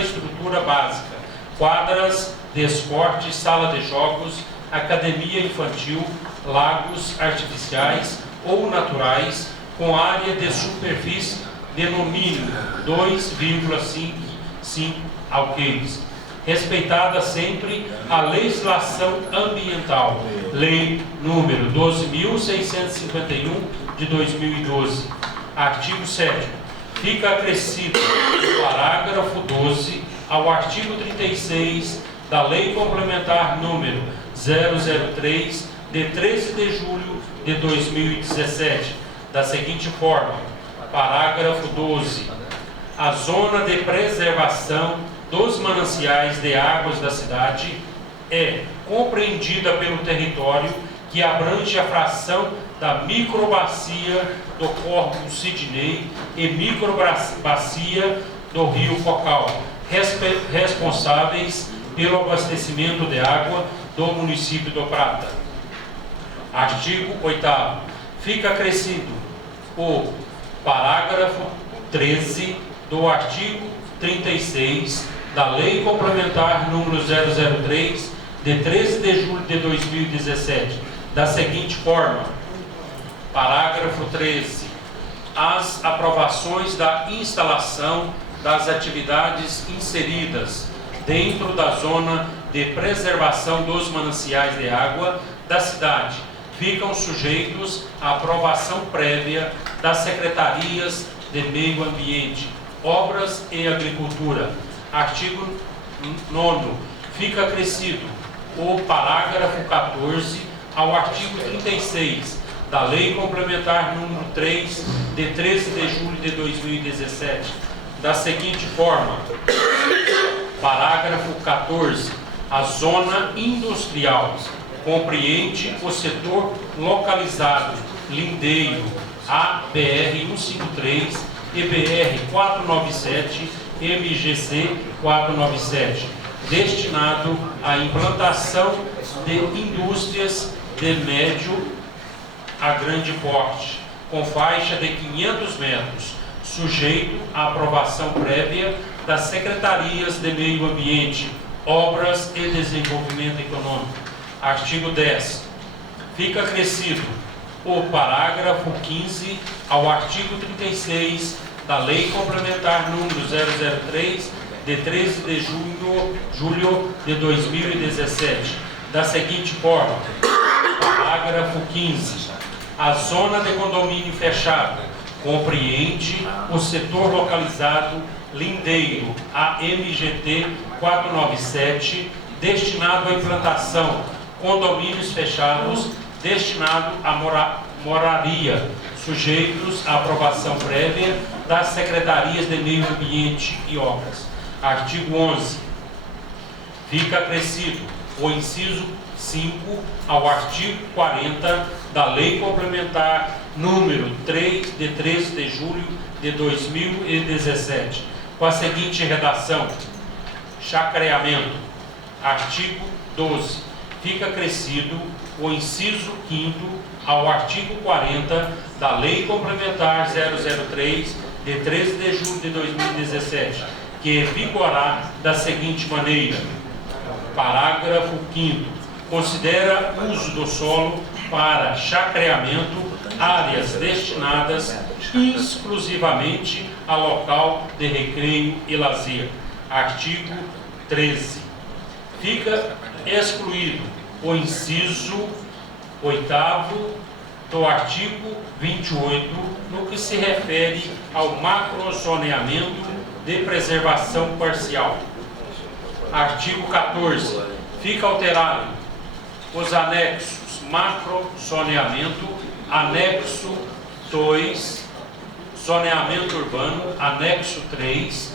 infraestrutura básica, quadras de esporte, sala de jogos, academia infantil, lagos artificiais ou naturais, com área de superfície de no mínimo 2,5 alqueires, respeitada sempre a legislação ambiental, Lei número 12.651 de 2012. Artigo 7º. Fica acrescido o parágrafo 12 ao artigo 36 da Lei Complementar número 003 de 13 de julho de 2017, da seguinte forma: parágrafo 12. A zona de preservação dos mananciais de águas da cidade é compreendida pelo território que abrange a fração da microbacia do Córrego Sidney e microbacia do Rio Cocal, responsáveis pelo abastecimento de água do município do Prata. Artigo 8º. Fica acrescido o parágrafo 13 do artigo 36 da Lei Complementar número 003 de 13 de julho de 2017, da seguinte forma: parágrafo 13. As aprovações da instalação das atividades inseridas dentro da zona de preservação dos mananciais de água da cidade ficam sujeitos à aprovação prévia das secretarias de Meio Ambiente, Obras e Agricultura. Artigo 9º. Fica acrescido o parágrafo 14 ao artigo 36 da Lei Complementar número 3 de 13 de julho de 2017, da seguinte forma: parágrafo 14. A zona industrial compreende o setor localizado lindeiro a BR-153 e BR-497 MGC 497, destinado à implantação de indústrias de médio a grande porte, com faixa de 500 metros, sujeito à aprovação prévia das secretarias de Meio Ambiente, Obras e Desenvolvimento Econômico. Artigo 10. Fica acrescido o parágrafo 15 ao artigo 36 da Lei Complementar número 003 de 13 de julho de 2017, da seguinte forma: parágrafo 15. A zona de condomínio fechado compreende o setor localizado lindeiro a MGT 497, destinado à implantação, condomínios fechados, destinado à moraria, sujeitos à aprovação prévia das secretarias de Meio Ambiente e Obras. Artigo 11. Fica acrescido o inciso 5 ao artigo 40 da Lei Complementar número 3 de 13 de julho de 2017, com a seguinte redação: chacreamento. Artigo 12. Fica acrescido o inciso 5º ao artigo 40 da Lei Complementar 003 de 13 de julho de 2017, que vigorará da seguinte maneira: parágrafo 5º. Considera uso do solo para chacreamento áreas destinadas exclusivamente a local de recreio e lazer. Artigo 13. Fica excluído o inciso 8º do artigo 28, no que se refere ao macrozoneamento de preservação parcial. Artigo 14. Fica alterado os anexos macrozoneamento, anexo 2, zoneamento urbano, anexo 3,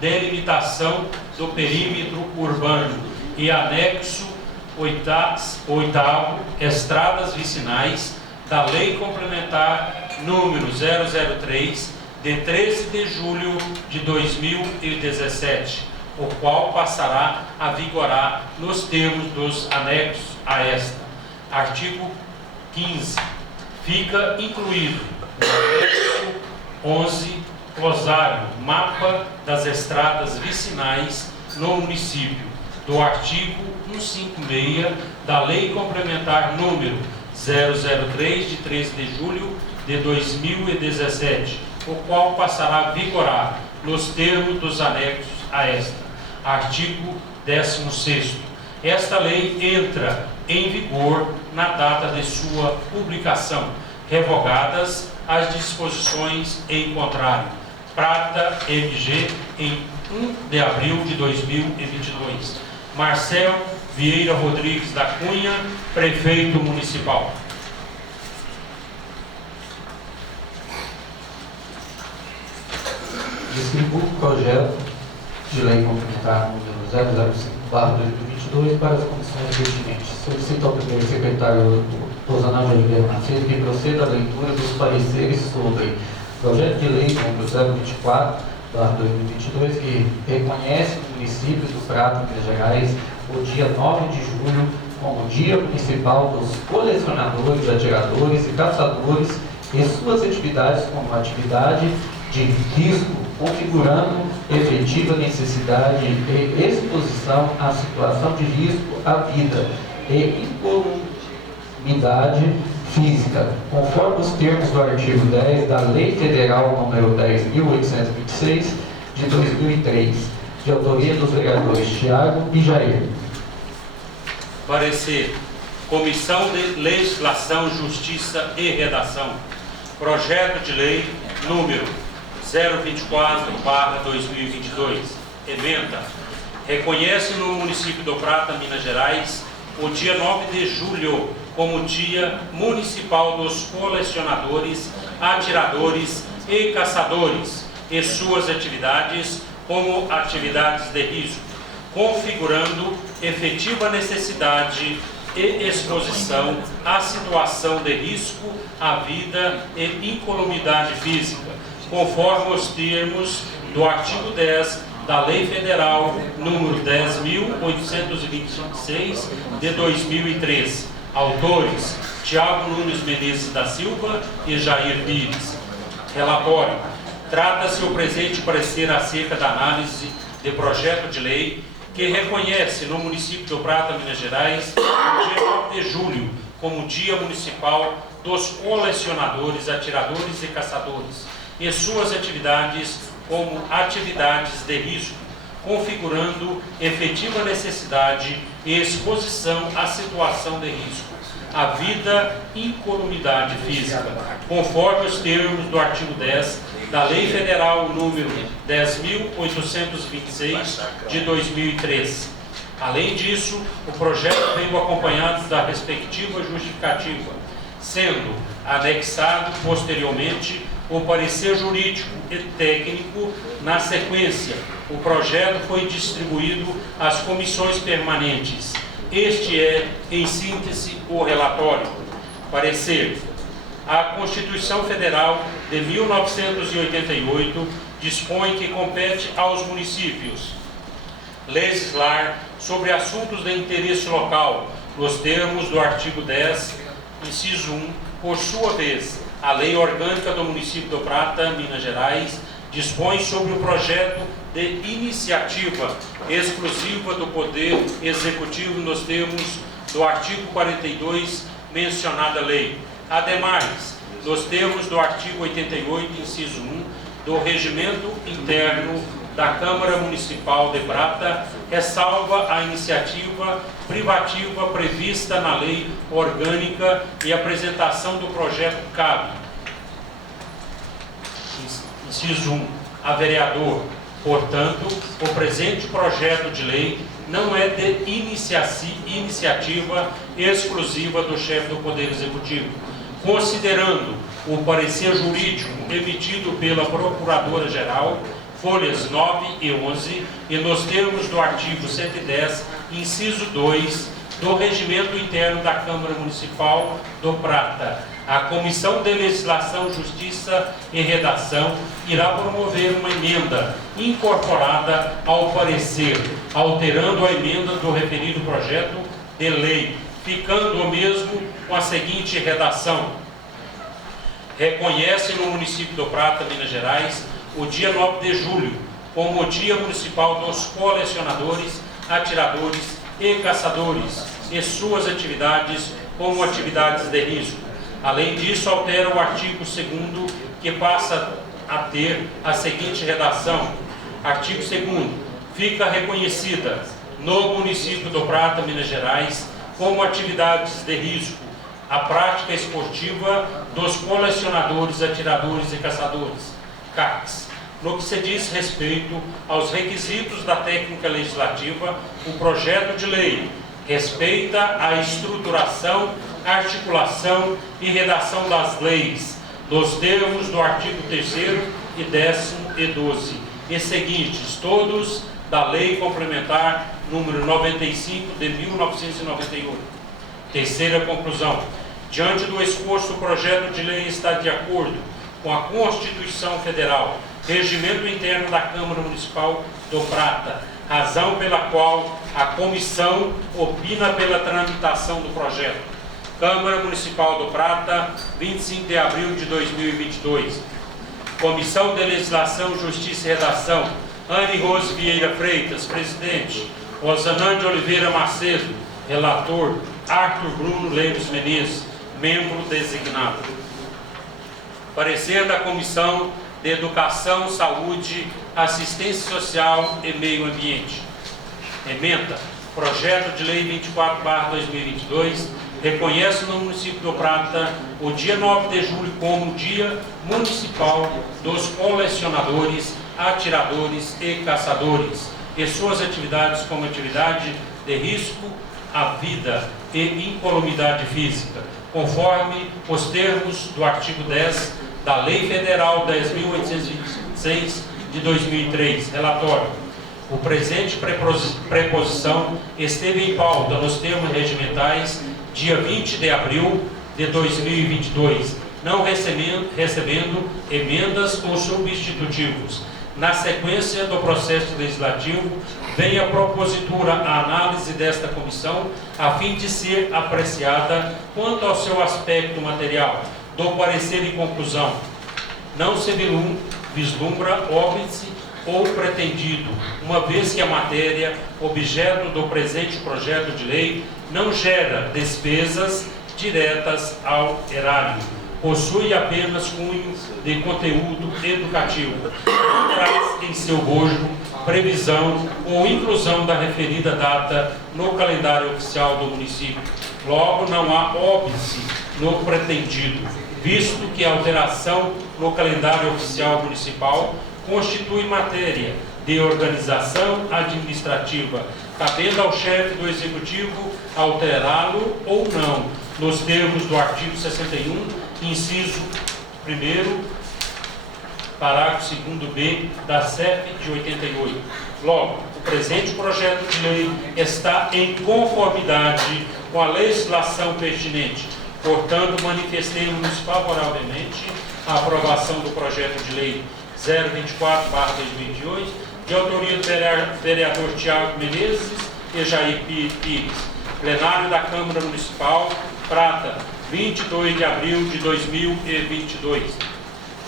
delimitação do perímetro urbano, e anexo 8º, estradas vicinais, da Lei Complementar número 003 de 13 de julho de 2017, o qual passará a vigorar nos termos dos anexos a esta. Artigo 15. Fica incluído no anexo 11 Rosário, mapa das estradas vicinais no município, do artigo 156 da Lei Complementar número 003, de 13 de julho de 2017, o qual passará a vigorar nos termos dos anexos a esta. Artigo 16º. Esta lei entra em vigor na data de sua publicação, revogadas as disposições em contrário. Prata, MG, em 1 de abril de 2022. Marcel Vieira Rodrigues da Cunha, Prefeito Municipal. Distribuo o projeto de lei complementar número 005/2022 para as comissões pertinentes. Solicito ao primeiro secretário Rosanel de Oliveira Macedo que proceda à leitura dos pareceres sobre projeto de lei número 024/2022, que reconhece no município do Prata, Minas Gerais, o dia 9 de julho como Dia Municipal dos Colecionadores, Atiradores e Caçadores e suas atividades como atividade de risco, configurando efetiva necessidade e exposição à situação de risco à vida e incolumidade física, conforme os termos do artigo 10 da Lei Federal nº 10.826, de 2003, de autoria dos vereadores Thiago e Jair. Parecer. Comissão de Legislação, Justiça e Redação. Projeto de lei número 024/2022. Emenda. Reconhece no município do Prata, Minas Gerais, o dia 9 de julho como Dia Municipal dos Colecionadores, Atiradores e Caçadores e suas atividades como atividades de risco, configurando efetiva necessidade e exposição à situação de risco à vida e incolumidade física, conforme os termos do artigo 10 da Lei Federal número 10.826 de 2003. Autores: Tiago Nunes Menezes da Silva e Jair Pires. Relatório. Trata-se o presente parecer acerca da análise de projeto de lei que reconhece no município do Prata, Minas Gerais, o dia 9 de julho como Dia Municipal dos Colecionadores, Atiradores e Caçadores e suas atividades como atividades de risco, configurando efetiva necessidade e exposição à situação de risco, à vida e incolumidade física, conforme os termos do artigo 10 da Lei Federal número 10.826 de 2003. Além disso, o projeto veio acompanhado da respectiva justificativa, sendo anexado posteriormente o parecer jurídico e técnico. Na sequência, o projeto foi distribuído às comissões permanentes. Este é, em síntese, o relatório. Parecer. A Constituição Federal de 1988 dispõe que compete aos municípios legislar sobre assuntos de interesse local, nos termos do artigo 10, inciso 1. Por sua vez, a Lei Orgânica do Município do Prata, Minas Gerais, dispõe sobre o projeto de iniciativa exclusiva do Poder Executivo nos termos do artigo 42, mencionada lei. Ademais, nos termos do artigo 88, inciso 1, do Regimento Interno da Câmara Municipal de Prata, ressalva a iniciativa privativa prevista na Lei Orgânica e a apresentação do projeto cabe. Inciso 1. A vereador. Portanto, o presente projeto de lei não é de iniciativa exclusiva do chefe do Poder Executivo, considerando o parecer jurídico emitido pela Procuradora-Geral, folhas 9 e 11, e nos termos do artigo 110, inciso 2, do Regimento Interno da Câmara Municipal do Prata. A Comissão de Legislação, Justiça e Redação irá promover uma emenda incorporada ao parecer, alterando a emenda do referido projeto de lei, ficando o mesmo com a seguinte redação: reconhece no município do Prata, Minas Gerais, o dia 9 de julho como o Dia Municipal dos Colecionadores, Atiradores e Caçadores e suas atividades como atividades de risco. Além disso, altera o artigo 2º, que passa a ter a seguinte redação. Artigo 2º. Fica reconhecida no município do Prata, Minas Gerais, como atividades de risco a prática esportiva dos colecionadores, atiradores e caçadores, CACs. No que se diz respeito aos requisitos da técnica legislativa, o projeto de lei respeita a estruturação, articulação e redação das leis, nos termos do artigo 3º e 10º e 12 e seguintes, todos da Lei Complementar número 95 de 1998. Terceira conclusão. Diante do exposto, o projeto de lei está de acordo com a Constituição Federal, regimento interno da Câmara Municipal do Prata, razão pela qual a comissão opina pela tramitação do projeto. Câmara Municipal do Prata, 25 de abril de 2022. Comissão de Legislação, Justiça e Redação, Anne Rose Vieira Freitas, presidente. Rosanã de Oliveira Macedo, relator. Arthur Bruno Lemos Menezes, membro designado. Parecer da Comissão de Educação, Saúde, Assistência Social e Meio Ambiente. Ementa. Projeto de Lei 24/2022 reconhece no município do Prata o dia 9 de julho como Dia Municipal dos Colecionadores, Atiradores e Caçadores e suas atividades como atividade de risco à vida e incolumidade física, conforme os termos do artigo 10 da Lei Federal 10.826 de 2003. Relatório. O presente preposição esteve em pauta nos termos regimentais dia 20 de abril de 2022, não recebendo emendas ou substitutivos. Na sequência do processo legislativo, vem a propositura a análise desta comissão, a fim de ser apreciada quanto ao seu aspecto material. Do parecer em conclusão, não se vislumbra óbice ou pretendido, uma vez que a matéria, objeto do presente projeto de lei, não gera despesas diretas ao erário, possui apenas cunho de conteúdo educativo, não traz em seu bojo previsão ou inclusão da referida data no calendário oficial do município. Logo, não há óbice no pretendido, visto que a alteração no calendário oficial municipal constitui matéria de organização administrativa, cabendo ao chefe do Executivo alterá-lo ou não, nos termos do artigo 61, inciso 1º, parágrafo 2º-B da CEP de 88. Logo, o presente projeto de lei está em conformidade com a legislação pertinente. Portanto, manifestemos-nos favoravelmente à aprovação do projeto de lei 024/2022, de autoria do vereador Tiago Menezes e Jair Pires. Plenário da Câmara Municipal, Prata, 22 de abril de 2022.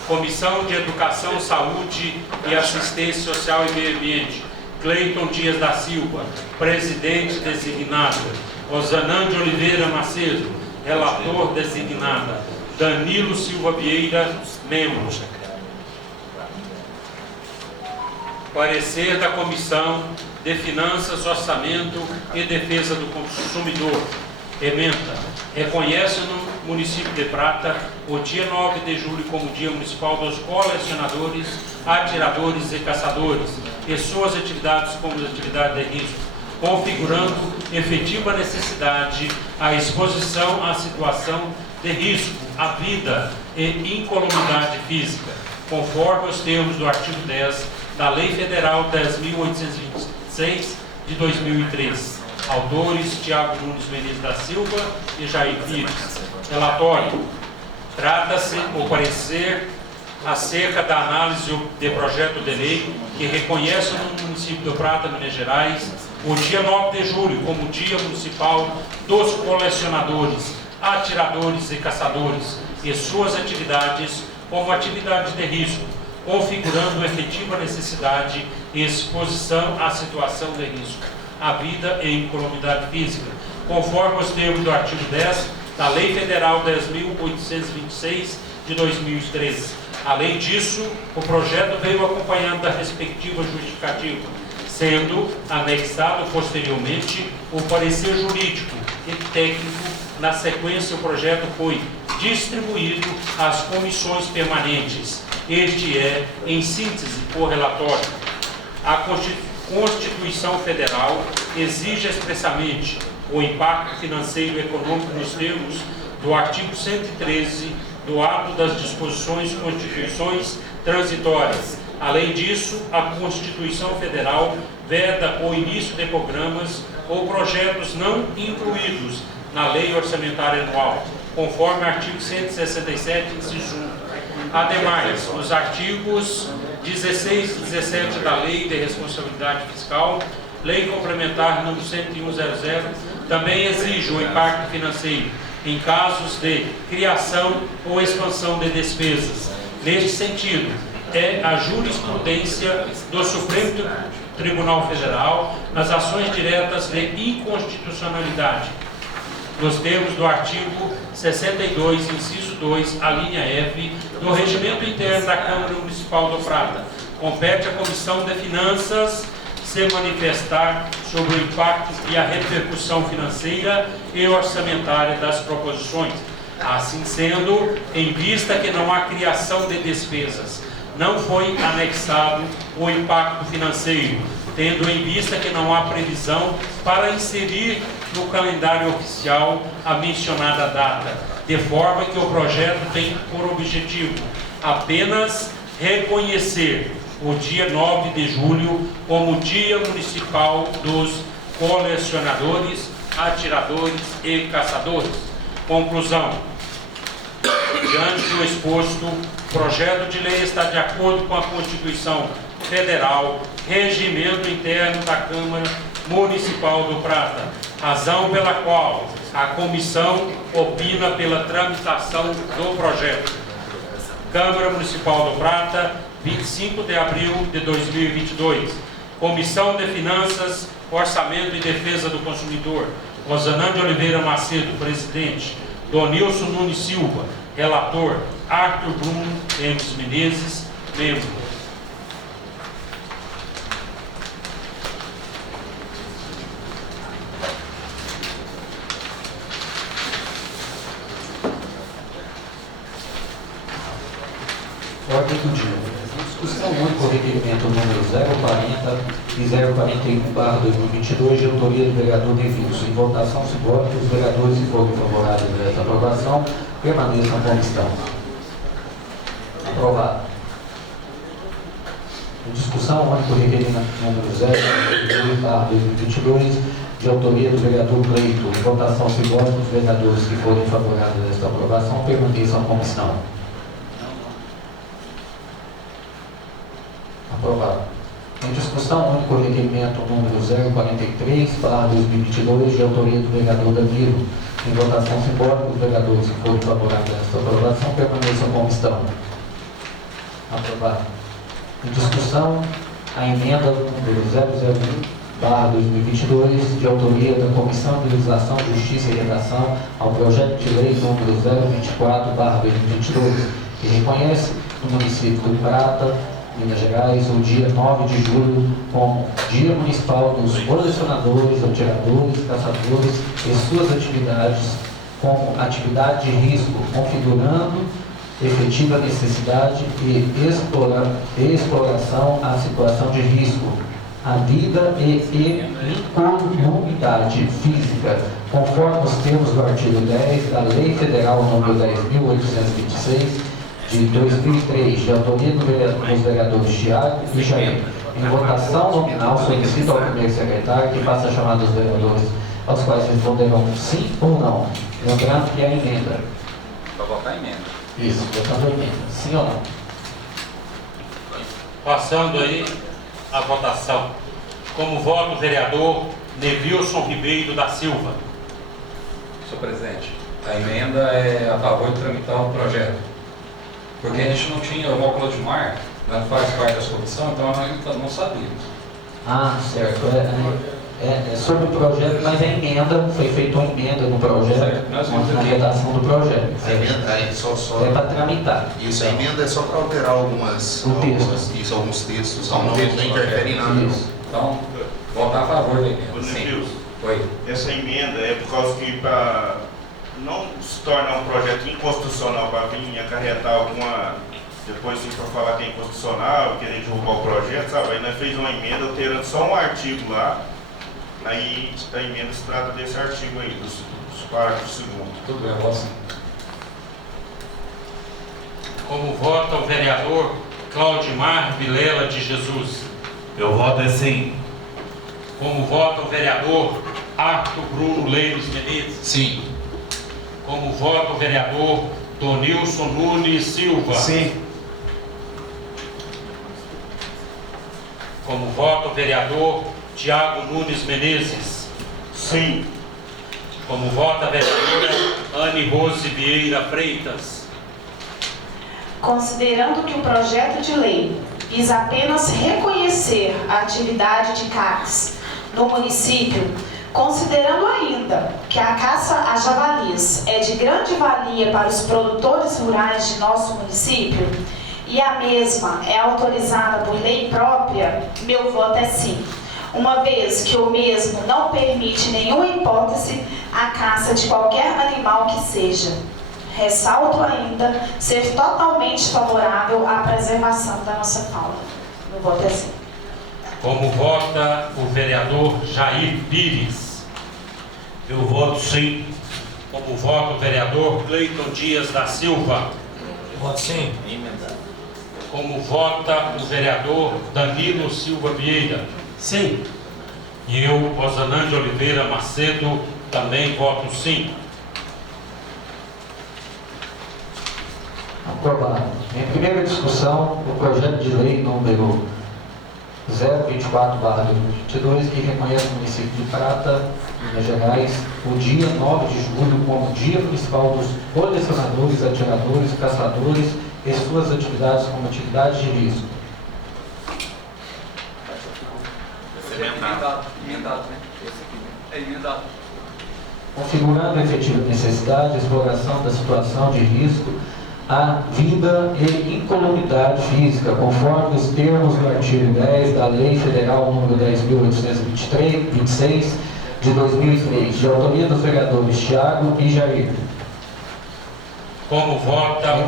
Comissão de Educação, Saúde e Assistência Social e Meio Ambiente, Cleiton Dias da Silva, presidente designado. Rosanã de Oliveira Macedo, relator designada. Danilo Silva Vieira, membro. Parecer da Comissão de Finanças, Orçamento e Defesa do Consumidor. Ementa. Reconhece no município de Prata o dia 9 de julho como Dia Municipal dos Colecionadores, Atiradores e Caçadores e suas atividades como atividade de risco, configurando efetiva necessidade à exposição à situação de risco à vida e incolumidade física, conforme os termos do artigo 10 da Lei Federal 10.826 de 2003. Autores: Tiago Nunes Menezes da Silva e Jair Pires. Relatório. Trata-se o parecer acerca da análise de projeto de lei que reconhece no município do Prata, Minas Gerais, o dia 9 de julho como Dia Municipal dos Colecionadores, Atiradores e Caçadores e suas atividades como atividade de risco, configurando efetiva necessidade e exposição à situação de risco, à vida e incolumidade física, conforme os termos do artigo 10 da Lei Federal 10.826 de 2013. Além disso, o projeto veio acompanhado da respectiva justificativa, sendo anexado posteriormente o parecer jurídico e técnico. Na sequência, o projeto foi distribuído às comissões permanentes. Este é, em síntese, o relatório. A Constituição Federal exige expressamente o impacto financeiro e econômico nos termos do artigo 113 do ato das disposições constituições transitórias. Além disso, a Constituição Federal veda o início de programas ou projetos não incluídos na Lei Orçamentária Anual, conforme o artigo 167, inciso 1. Ademais, os artigos 16 e 17 da Lei de Responsabilidade Fiscal, Lei Complementar número 10100, também exige o impacto financeiro em casos de criação ou expansão de despesas. Neste sentido, é a jurisprudência do Supremo Tribunal Federal nas ações diretas de inconstitucionalidade, nos termos do artigo 62, inciso 2, a linha F, do Regimento Interno da Câmara Municipal do Prata. Compete à Comissão de Finanças se manifestar sobre o impacto e a repercussão financeira e orçamentária das proposições. Assim sendo, em vista que não há criação de despesas, não foi anexado o impacto financeiro, tendo em vista que não há previsão para inserir no calendário oficial a mencionada data, de forma que o projeto tem por objetivo apenas reconhecer o dia 9 de julho como Dia Municipal dos Colecionadores, Atiradores e Caçadores. Conclusão. Diante do exposto, o projeto de lei está de acordo com a Constituição Federal, regimento interno da Câmara Municipal do Prata, razão pela qual a comissão opina pela tramitação do projeto. Câmara Municipal do Prata, 25 de abril de 2022. Comissão de Finanças, Orçamento e Defesa do Consumidor. Rosanã de Oliveira Macedo, presidente. Donilson Nunes Silva, relator. Arthur Bruno Emes Menezes, membro. Ordem do dia. Discussão única o requerimento número 040 e 041/2022, de autoria do vereador Nevilson. Em votação simbólica, os vereadores que forem favoráveis a esta aprovação permaneçam como estão. Aprovado. Em discussão única o requerimento número 042/2022, de autoria do vereador Cleito. Em votação simbólica, os vereadores que forem favoráveis a esta aprovação permaneçam como estão. Aprovado. Em discussão única o requerimento número 043/2022, de autoria do vereador Danilo. Em votação simbólica, os vereadores que forem favoráveis a esta aprovação permaneçam como estão. Aprovado. Em discussão, a emenda número 001/2022, de autoria da Comissão de Legislação, Justiça e Redação, ao projeto de lei número 024/2022, que reconhece no município do Prata, Minas Gerais, o dia 9 de julho como Dia Municipal dos Colecionadores, Atiradores, Caçadores e suas atividades como atividade de risco, configurando efetiva necessidade e exploração à situação de risco, à vida e incolumidade física, conforme os termos do artigo 10 da Lei Federal número 10.826, de 2003, de autoria dos vereadores Thiago e Jair. Em votação nominal, solicito ao primeiro secretário que faça a chamada dos vereadores, aos quais responderão sim ou não. Lembrando que é a emenda. Para votar a emenda. Isso, votando a emenda. Sim ou não? Passando aí a votação. Como voto, o vereador Nevilson Ribeiro da Silva. Senhor presidente, a emenda é a favor de tramitar o projeto. Porque a gente não tinha, o Móculo de Mar Não faz parte dessa comissão, então nós não sabíamos. Ah, certo. É sobre o projeto, mas a emenda, foi feita uma emenda no projeto, Certo, nós vimos na aqui. redação do projeto. A emenda aí só É para tramitar. isso, a emenda é só para alterar alguns textos, não interfere em nada. Não. Isso. Então, votar a favor da emenda. Ô, Nilson, Oi. essa emenda é por causa que para não se tornar um projeto inconstitucional, para vir acarretar alguma, depois se for falar que é inconstitucional, querer derrubar o projeto, sabe? Aí nós fez uma emenda alterando só um artigo lá, aí a emenda se trata desse artigo aí, dos parágrafos segundos. Tudo bem, voto sim. Como vota o vereador Claudimar Vilela de Jesus? Eu voto sim. Como vota o vereador Arthur Bruno Leiros Menezes? Sim. Como vota o vereador Donilson Nunes Silva? Sim. Como vota o vereador Tiago Nunes Menezes? Sim. Como vota a vereadora Anne Rose Vieira Freitas? Considerando que o projeto de lei visa apenas reconhecer a atividade de CACs no município, considerando ainda que a caça a javalis é de grande valia para os produtores rurais de nosso município e a mesma é autorizada por lei própria, meu voto é sim, uma vez que o mesmo não permite nenhuma hipótese a caça de qualquer animal que seja. Ressalto ainda ser totalmente favorável à preservação da nossa fauna. Meu voto é sim. Como vota o vereador Jair Pires? Eu voto sim. Como vota o vereador Cleiton Dias da Silva? Eu voto sim. Como vota o vereador Danilo Silva Vieira? Sim. E eu, Rosanande Oliveira Macedo, também voto sim. Aprovado. Em primeira discussão, o projeto de lei número 024/2022, que reconhece o município de Prata, Minas Gerais, o dia 9 de julho como Dia Municipal dos Colecionadores, Atiradores, Caçadores e suas atividades como atividades de risco. Emendado, né? Esse aqui, né? É emendado. Configurando a efetiva necessidade de exploração da situação de risco à vida e incolumidade física, conforme os termos do artigo 10 da Lei Federal nº 10.826 de 2003, de autoria dos vereadores Tiago e Jair. Como vota Em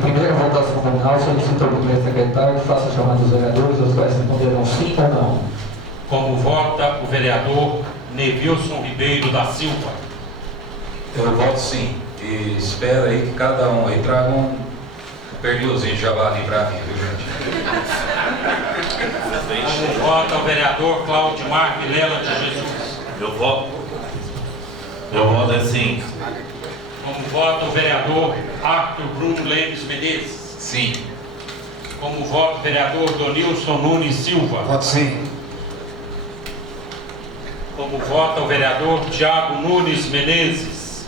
primeira votação nominal, solicito ao primeiro secretário que faça chamar dos vereadores, os quais responderão sim ou não. Como vota o vereador Nevilson Ribeiro da Silva? Eu voto sim. E espero aí que cada um aí traga um pernilzinho de javali pra mim, viu, gente? Como vota o vereador Claudimar Vilela de Jesus? Eu voto sim. Como vota o vereador Arthur Bruno Leiros Menezes? Sim. Como vota o vereador Donilson Nunes Silva? Voto sim. Como vota o vereador Tiago Nunes Menezes?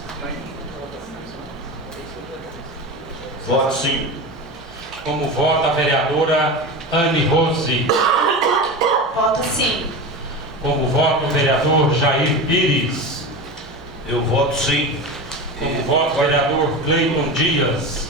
Voto sim. Como vota a vereadora Anne Rose? Voto sim. Como vota o vereador Jair Pires? Eu voto sim. Como vota o vereador Cleiton Dias?